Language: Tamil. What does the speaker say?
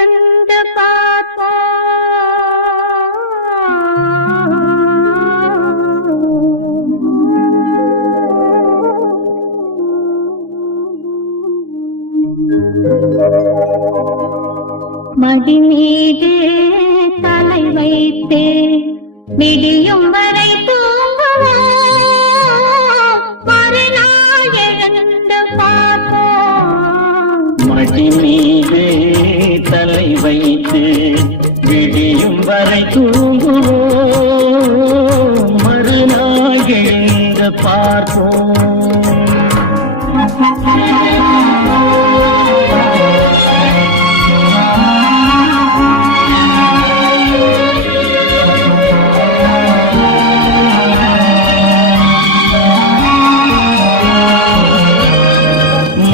எழுந்து பார்ப்போம். மடி மீது தலை வைத்து விடியும் வரை தூங்குவோம். மறுநாள் எழுந்து பார்ப்போம். மடி மீது தலை வைத்து விடியும் வரை தூங்குவோம். மறுநாள் எழுந்து பார்ப்போம்.